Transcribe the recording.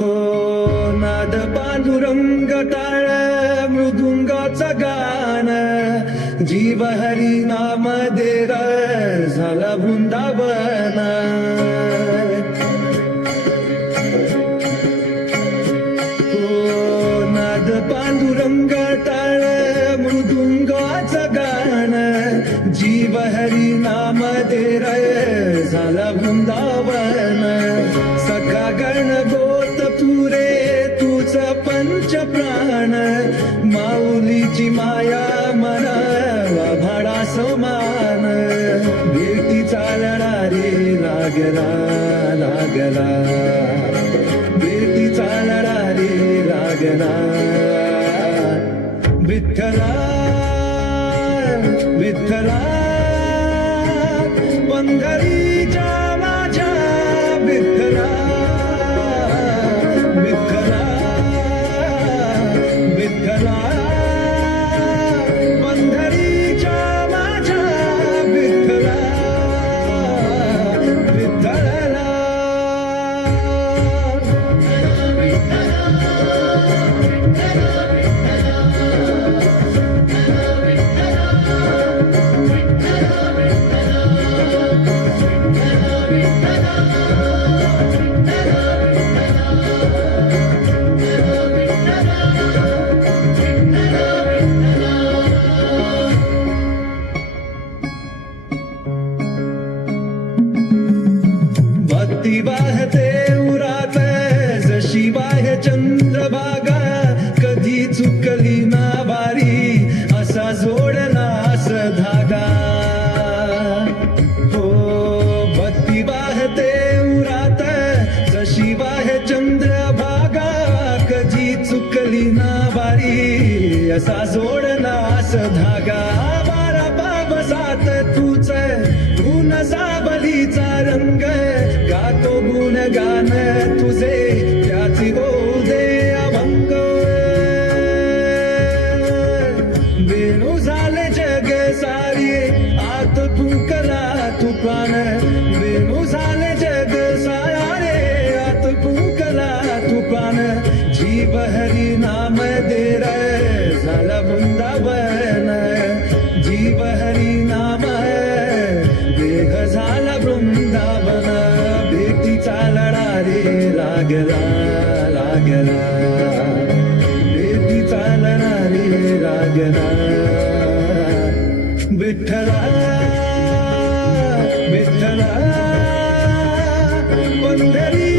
हो नाद पांडुरंग टाळ मृदुंगाचं गाण जीव हरी नाम देर झाला वृंदावन हो नाद पांडुरंग टाळ मृदुंगाचं गाण जीव हरी नाम देर झाला वृंदावन सखा गण गोत पुरे तुझ पंच प्राण माऊलीची माया मना भाडा समान भेटी चालणारे लागला लागला भेटी चालणारे लागला विठ्ठला विठ्ठला पंढरीच्या माझ्या विठ्ठला विठ्ठला विठ्ठला पंढरीच्या माझ्या विठ्ठला विठ्ठला भक्ती वाहते उरात जशी वाहे चंद्रभागा कधी चुकली ना वारी असा जोडला अस धागा हो भक्ती वाहते उरात जशी वाहे चंद्रभागा कधी चुकली ना वारी असा जोडला अस धागा बारा बाबसात तूच गुण साबलीचा रंग गातो गुण गान तुझे त्याची होऊ दे अभंग वेणू झाले जग सारी आत फुंकला तू प्राण वेणू झाले जग सारे आत फुंकला तू प्राण जीव हरी नाम दे रे झाला वृंदावन जीव हरी नाम देह झाला वृंदावन भेटी चालणारे लागला लागला भेटी चालणारे लागला विठ्ठला विठ्ठला पंढरी